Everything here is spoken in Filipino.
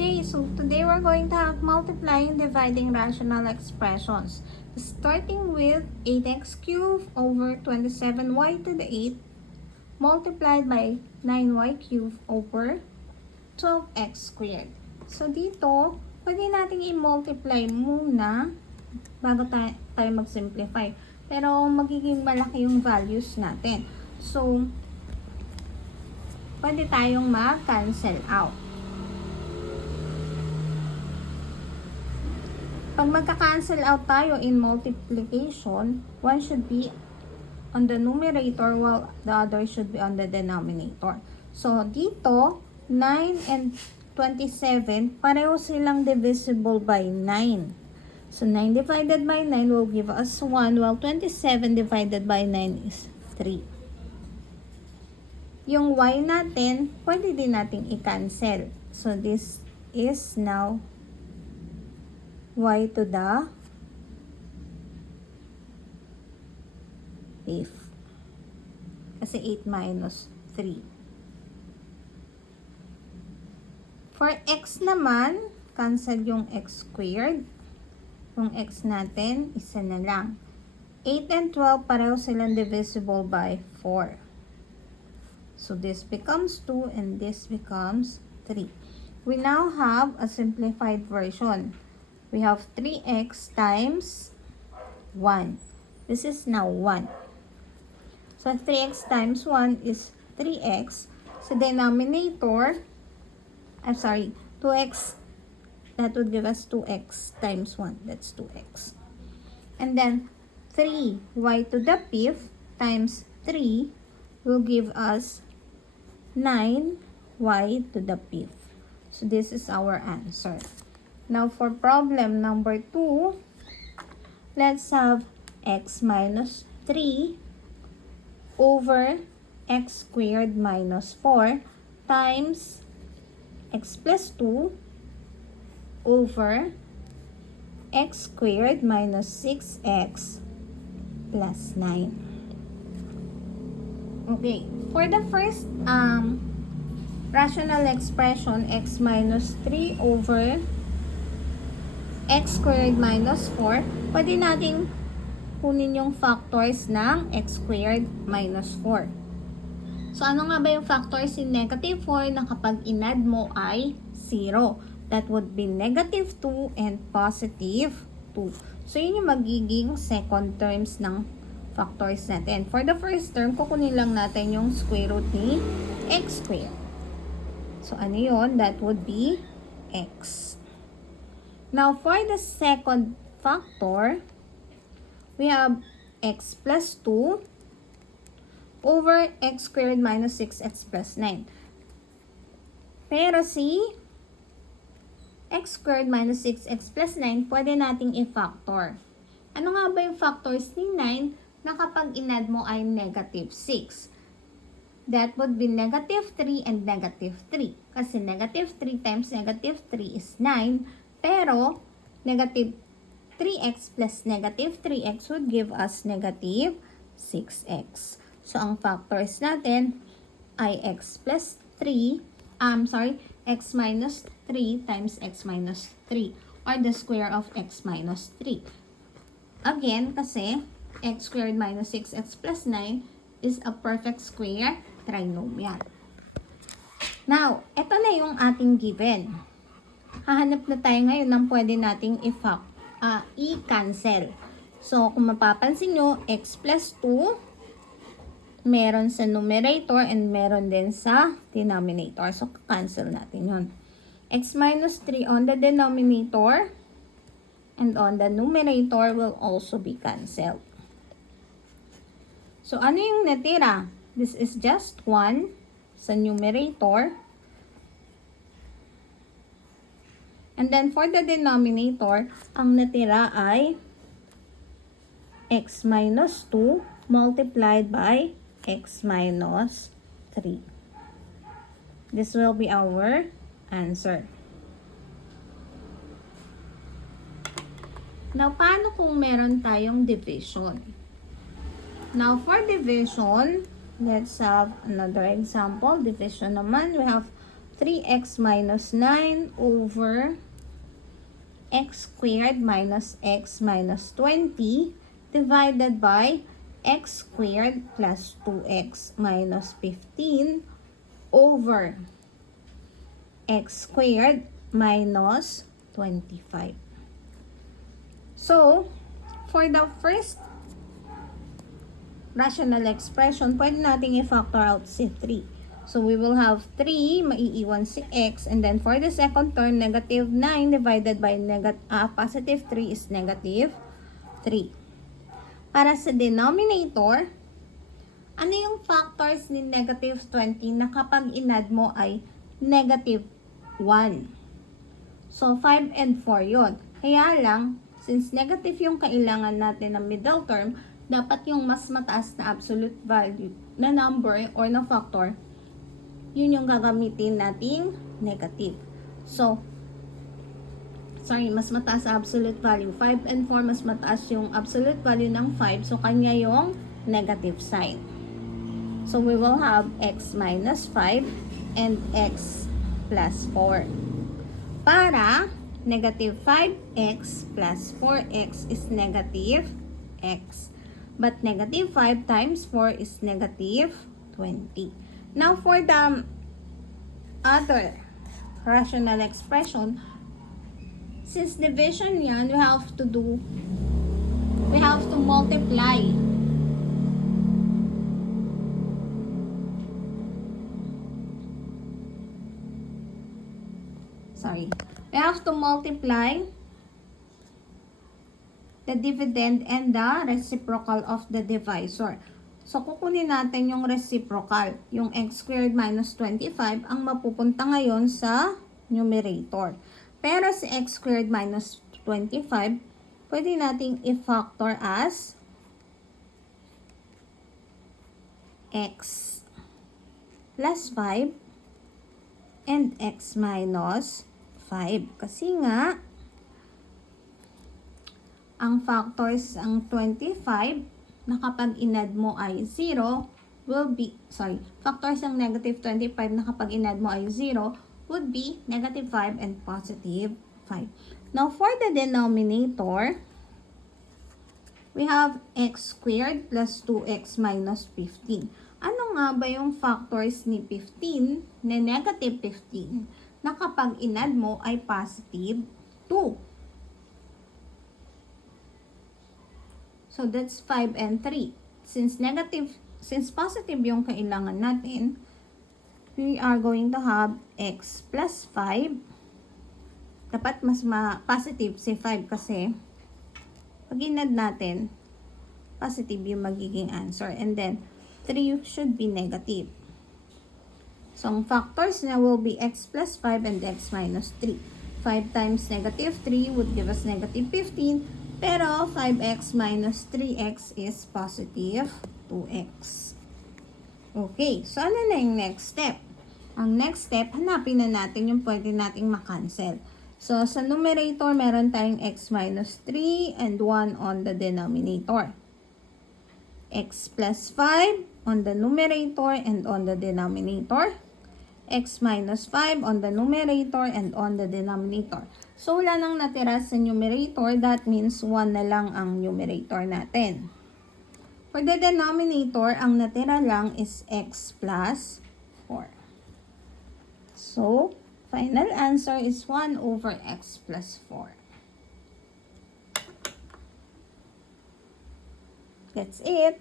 Okay, so today we're going to have multiplying dividing rational expressions. Starting with 8x cubed over 27y to the 8 multiplied by 9y cubed over 12x squared. So dito, pwede natin i-multiply muna bago tayo mag-simplify. Pero magiging malaki yung values natin. So, pwede tayong mag-cancel out. Pag magka-cancel out tayo in multiplication, one should be on the numerator while the other should be on the denominator. So, dito, 9 and 27, pareho silang divisible by 9. So, 9 divided by 9 will give us 1, while 27 divided by 9 is 3. Yung y natin, pwede din nating i-cancel. So, this is now y to the 8th. Kasi 8 minus 3. For x naman, cancel yung x squared. Yung x natin, isa na lang. 8 and 12, pareho silang divisible by 4. So, this becomes 2 and this becomes 3. We now have a simplified version. We have 3x times 1. This is now 1. So, 3x times 1 is 3x. So, denominator, 2x, that would give us 2x times 1. That's 2x. And then, 3y to the 5th times 3 will give us 9y to the 5th. So, this is our answer. Now, for problem number 2, let's have x minus 3 over x squared minus 4 times x plus 2 over x squared minus 6x plus 9. Okay, for the first rational expression, x minus 3 over x squared minus 4, pwede nating kunin yung factors ng x squared minus 4. So, ano nga ba yung factors in negative 4 na kapag inad mo ay 0? That would be negative 2 and positive 2. So, yun yung magiging second terms ng factors natin. For the first term, kukunin lang natin yung square root ni x squared. So, ano yun? That would be x. Now, for the second factor, we have x plus 2 over x squared minus 6x plus 9. Pero si x squared minus 6x plus 9, pwede nating i-factor. Ano nga ba yung factors ni 9 na kapag inad mo ay negative 6? That would be negative 3 and negative 3. Kasi negative 3 times negative 3 is 9. Pero, negative 3x plus negative 3x would give us negative 6x. So, ang factors natin ay x plus 3, x minus 3 times x minus 3, or the square of x minus 3. Again, kasi x squared minus 6x plus 9 is a perfect square trinomial. Now, ito na yung ating given. Hahanap na tayo ngayon ng pwede nating i-cancel. So, kung mapapansin nyo, x plus 2, meron sa numerator and meron din sa denominator. So, cancel natin yun. X minus 3 on the denominator and on the numerator will also be cancelled. So, ano yung natira? This is just 1 sa numerator. And then, for the denominator, ang natira ay x minus 2 multiplied by x minus 3. This will be our answer. Now, paano kung meron tayong division? Now, for division, let's have another example. Division naman, we have 3x minus 9 over x squared minus x minus 20 divided by x squared plus 2x minus 15 over x squared minus 25. So, for the first rational expression, pwede nating i-factor out si 3. So, we will have 3, maiiwan si x, and then for the second term, negative 9 divided by positive 3 is negative 3. Para sa denominator, ano yung factors ni negative 20 na kapag inad mo ay negative 1? So, 5 and 4 yon. Kaya lang, since negative yung kailangan natin ng middle term, dapat yung mas mataas na absolute value na number or na factor, yun yung gagamitin nating negative. So, mas mataas absolute value. 5 and 4, mas mataas yung absolute value ng 5. So, kanya yung negative sign. So, we will have x minus 5 and x plus 4. Para negative 5x plus 4x is negative x. But negative 5 times 4 is negative 20. Now, for the other rational expression, since division yan, we have to multiply. We have to multiply the dividend and the reciprocal of the divisor. So, kukunin natin yung reciprocal. Yung x squared minus 25 ang mapupunta ngayon sa numerator. Pero si x squared minus 25, pwede nating i-factor as x plus 5 and x minus 5. Kasi nga, ang factors, ang 25, na kapag inad mo ay 0, factors ng negative 25 na kapag inad mo ay 0, would be negative 5 and positive 5. Now, for the denominator, we have x squared plus 2x minus 15. Ano nga ba yung factors ni 15 na negative 15 na kapag inad mo ay positive 2? So, that's 5 and 3. Since positive yung kailangan natin, we are going to have x plus 5. Dapat mas positive si 5 kasi pag inad natin, positive yung magiging answer. And then, 3 should be negative. So, ang factors na will be x plus 5 and x minus 3. 5 times negative 3 would give us negative 15. Pero 5x minus 3x is positive 2x. Okay, so ano na yung next step? Ang next step, hanapin na natin yung pwede nating makancel. So, sa numerator, meron tayong x minus 3 and 1 on the denominator. X plus 5 on the numerator and on the denominator. X minus 5 on the numerator and on the denominator. So, wala nang natira sa numerator. That means 1 na lang ang numerator natin. For the denominator, ang natira lang is x plus 4. So, final answer is 1 over x plus 4. That's it.